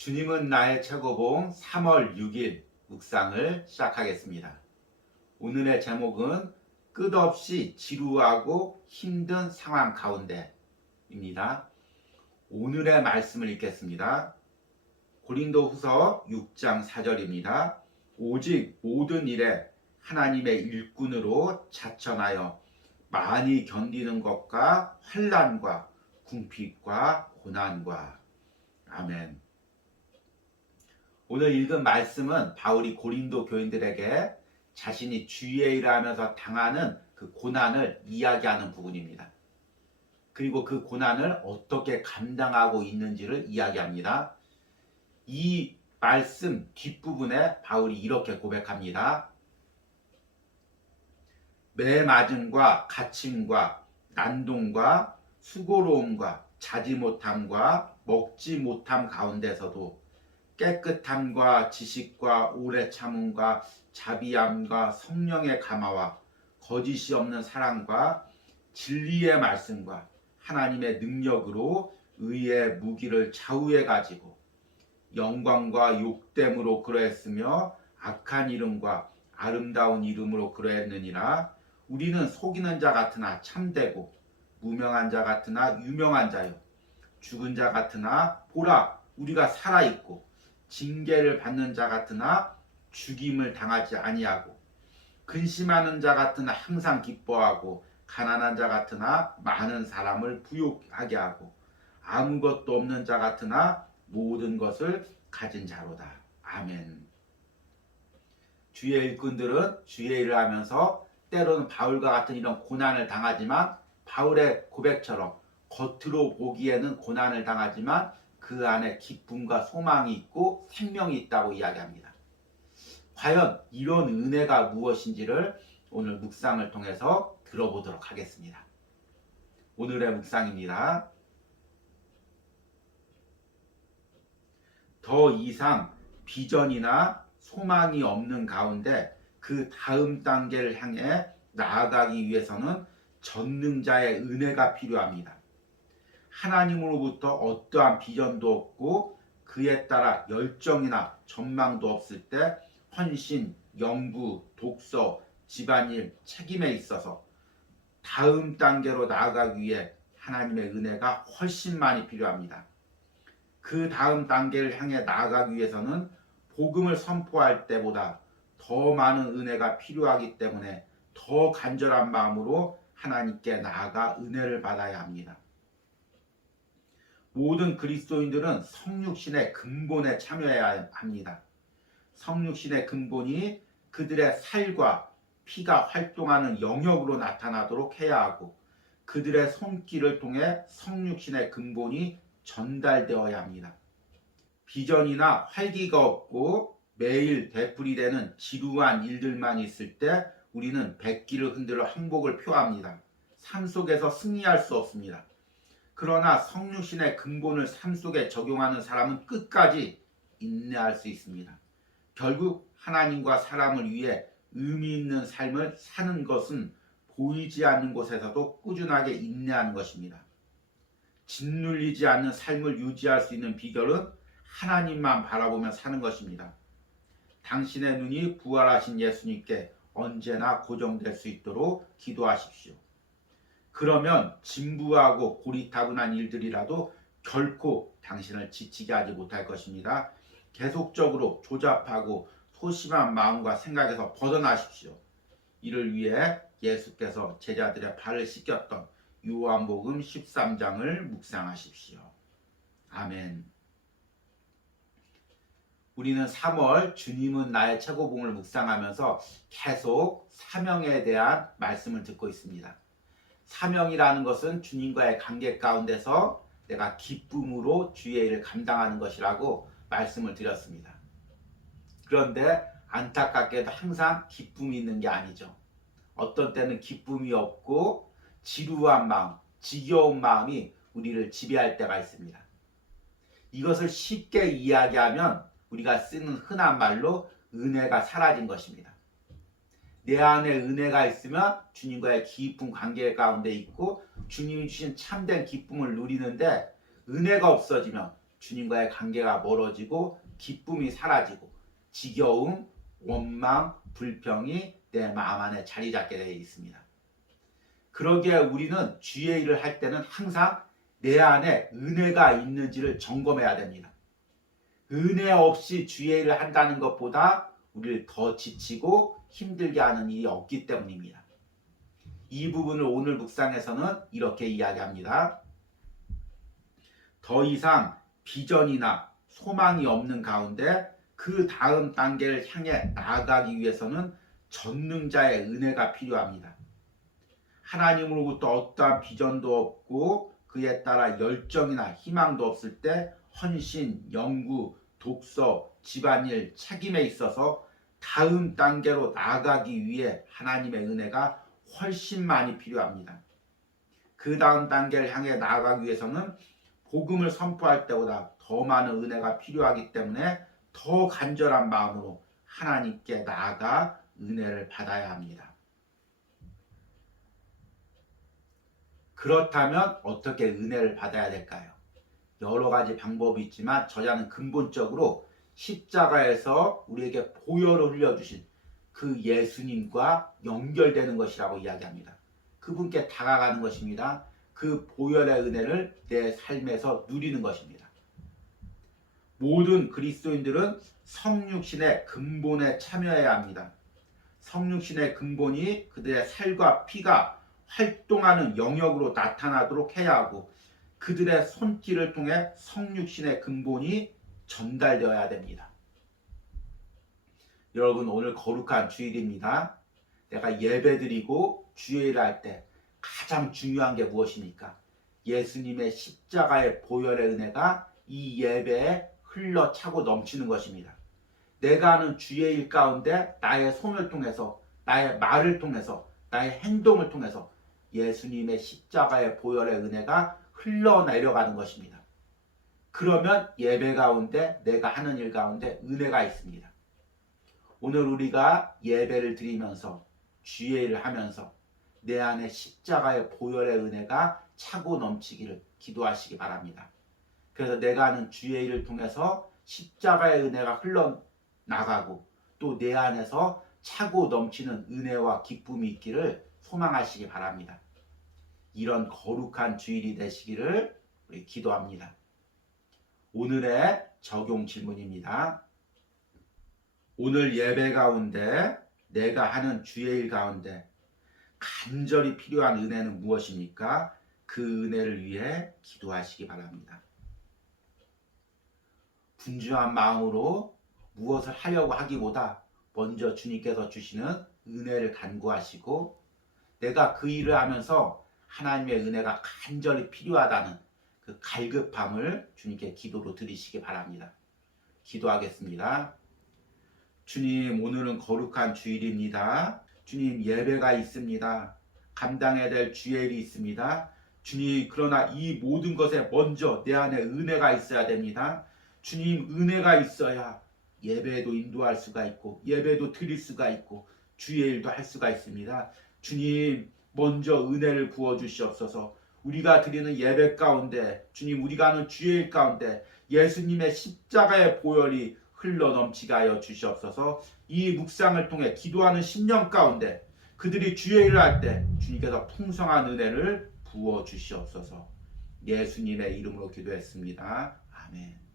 주님은 나의 최고봉 3월 6일 묵상을 시작하겠습니다. 오늘의 제목은 끝없이 지루하고 힘든 상황 가운데입니다. 오늘의 말씀을 읽겠습니다. 고린도후서 6장 4절입니다. 오직 모든 일에 하나님의 일꾼으로 자천하여 많이 견디는 것과 환난과 궁핍과 고난과 아멘. 오늘 읽은 말씀은 바울이 고린도 교인들에게 자신이 주의 일을 하면서 당하는 그 고난을 이야기하는 부분입니다. 그리고 그 고난을 어떻게 감당하고 있는지를 이야기합니다. 이 말씀 뒷부분에 바울이 이렇게 고백합니다. 매맞음과 갇힘과 난동과 수고로움과 자지 못함과 먹지 못함 가운데서도 깨끗함과 지식과 오래 참음과 자비함과 성령의 감화와 거짓이 없는 사랑과 진리의 말씀과 하나님의 능력으로 의의 무기를 좌우해 가지고 영광과 욕됨으로 그러했으며 악한 이름과 아름다운 이름으로 그러했느니라. 우리는 속이는 자 같으나 참되고 무명한 자 같으나 유명한 자요 죽은 자 같으나 보라 우리가 살아있고 징계를 받는 자 같으나 죽임을 당하지 아니하고 근심하는 자 같으나 항상 기뻐하고 가난한 자 같으나 많은 사람을 부욕하게 하고 아무것도 없는 자 같으나 모든 것을 가진 자로다. 아멘. 주의 일꾼들은 주의 일을 하면서 때로는 바울과 같은 이런 고난을 당하지만 바울의 고백처럼 겉으로 보기에는 고난을 당하지만 그 안에 기쁨과 소망이 있고 생명이 있다고 이야기합니다. 과연 이런 은혜가 무엇인지를 오늘 묵상을 통해서 들어보도록 하겠습니다. 오늘의 묵상입니다. 더 이상 비전이나 소망이 없는 가운데 그 다음 단계를 향해 나아가기 위해서는 전능자의 은혜가 필요합니다. 하나님으로부터 어떠한 비전도 없고 그에 따라 열정이나 전망도 없을 때 헌신, 연구, 독서, 집안일, 책임에 있어서 다음 단계로 나아가기 위해 하나님의 은혜가 훨씬 많이 필요합니다. 그 다음 단계를 향해 나아가기 위해서는 복음을 선포할 때보다 더 많은 은혜가 필요하기 때문에 더 간절한 마음으로 하나님께 나아가 은혜를 받아야 합니다. 모든 그리스도인들은 성육신의 근본에 참여해야 합니다. 성육신의 근본이 그들의 살과 피가 활동하는 영역으로 나타나도록 해야 하고 그들의 손길을 통해 성육신의 근본이 전달되어야 합니다. 비전이나 활기가 없고 매일 되풀이되는 지루한 일들만 있을 때 우리는 백기를 흔들어 항복을 표합니다. 삶 속에서 승리할 수 없습니다. 그러나 성육신의 근본을 삶 속에 적용하는 사람은 끝까지 인내할 수 있습니다. 결국 하나님과 사람을 위해 의미 있는 삶을 사는 것은 보이지 않는 곳에서도 꾸준하게 인내하는 것입니다. 짓눌리지 않는 삶을 유지할 수 있는 비결은 하나님만 바라보며 사는 것입니다. 당신의 눈이 부활하신 예수님께 언제나 고정될 수 있도록 기도하십시오. 그러면 진부하고 고리타분한 일들이라도 결코 당신을 지치게 하지 못할 것입니다. 계속적으로 조잡하고 소심한 마음과 생각에서 벗어나십시오. 이를 위해 예수께서 제자들의 발을 씻겼던 요한복음 13장을 묵상하십시오. 아멘. 우리는 3월 주님은 나의 최고봉을 묵상하면서 계속 사명에 대한 말씀을 듣고 있습니다. 사명이라는 것은 주님과의 관계 가운데서 내가 기쁨으로 주의 일을 감당하는 것이라고 말씀을 드렸습니다. 그런데 안타깝게도 항상 기쁨이 있는 게 아니죠. 어떤 때는 기쁨이 없고 지루한 마음, 지겨운 마음이 우리를 지배할 때가 있습니다. 이것을 쉽게 이야기하면 우리가 쓰는 흔한 말로 은혜가 사라진 것입니다. 내 안에 은혜가 있으면 주님과의 깊은 관계 가운데 있고 주님이 주신 참된 기쁨을 누리는데 은혜가 없어지면 주님과의 관계가 멀어지고 기쁨이 사라지고 지겨움, 원망, 불평이 내 마음 안에 자리 잡게 되어 있습니다. 그러기에 우리는 주의 일을 할 때는 항상 내 안에 은혜가 있는지를 점검해야 됩니다. 은혜 없이 주의 일을 한다는 것보다 우리를 더 지치고 힘들게 하는 일이 없기 때문입니다. 이 부분을 오늘 묵상에서는 이렇게 이야기합니다. 더 이상 비전이나 소망이 없는 가운데 그 다음 단계를 향해 나아가기 위해서는 전능자의 은혜가 필요합니다. 하나님으로부터 어떠한 비전도 없고 그에 따라 열정이나 희망도 없을 때 헌신, 연구, 독서, 집안일, 책임에 있어서 다음 단계로 나아가기 위해 하나님의 은혜가 훨씬 많이 필요합니다. 그 다음 단계를 향해 나아가기 위해서는 복음을 선포할 때보다 더 많은 은혜가 필요하기 때문에 더 간절한 마음으로 하나님께 나아가 은혜를 받아야 합니다. 그렇다면 어떻게 은혜를 받아야 될까요? 여러 가지 방법이 있지만 저자는 근본적으로 십자가에서 우리에게 보혈을 흘려주신 그 예수님과 연결되는 것이라고 이야기합니다. 그분께 다가가는 것입니다. 그 보혈의 은혜를 내 삶에서 누리는 것입니다. 모든 그리스도인들은 성육신의 근본에 참여해야 합니다. 성육신의 근본이 그들의 살과 피가 활동하는 영역으로 나타나도록 해야 하고 그들의 손길을 통해 성육신의 근본이 전달되어야 됩니다. 여러분, 오늘 거룩한 주일입니다. 내가 예배드리고 주일을 할 때 가장 중요한 게 무엇입니까? 예수님의 십자가의 보혈의 은혜가 이 예배에 흘러차고 넘치는 것입니다. 내가 하는 주의 일 가운데 나의 손을 통해서, 나의 말을 통해서, 나의 행동을 통해서 예수님의 십자가의 보혈의 은혜가 흘러내려가는 것입니다. 그러면 예배 가운데, 내가 하는 일 가운데 은혜가 있습니다. 오늘 우리가 예배를 드리면서 주의 일을 하면서 내 안에 십자가의 보혈의 은혜가 차고 넘치기를 기도하시기 바랍니다. 그래서 내가 하는 주의 일을 통해서 십자가의 은혜가 흘러나가고 또 내 안에서 차고 넘치는 은혜와 기쁨이 있기를 소망하시기 바랍니다. 이런 거룩한 주일이 되시기를 우리 기도합니다. 오늘의 적용 질문입니다. 오늘 예배 가운데 내가 하는 주의 일 가운데 간절히 필요한 은혜는 무엇입니까? 그 은혜를 위해 기도하시기 바랍니다. 분주한 마음으로 무엇을 하려고 하기보다 먼저 주님께서 주시는 은혜를 간구하시고 내가 그 일을 하면서 하나님의 은혜가 간절히 필요하다는 그 갈급함을 주님께 기도로 드리시기 바랍니다. 기도하겠습니다. 주님, 오늘은 거룩한 주일입니다. 주님, 예배가 있습니다. 감당해야 될 주의 일이 있습니다. 주님, 그러나 이 모든 것에 먼저 내 안에 은혜가 있어야 됩니다. 주님, 은혜가 있어야 예배도 인도할 수가 있고 예배도 드릴 수가 있고 주의 일도 할 수가 있습니다. 주님, 먼저 은혜를 부어주시옵소서. 우리가 드리는 예배 가운데, 주님, 우리가 하는 주의 일 가운데 예수님의 십자가의 보혈이 흘러넘치게 하여 주시옵소서. 이 묵상을 통해 기도하는 심령 가운데 그들이 주의 일을 할 때 주님께서 풍성한 은혜를 부어 주시옵소서. 예수님의 이름으로 기도했습니다. 아멘.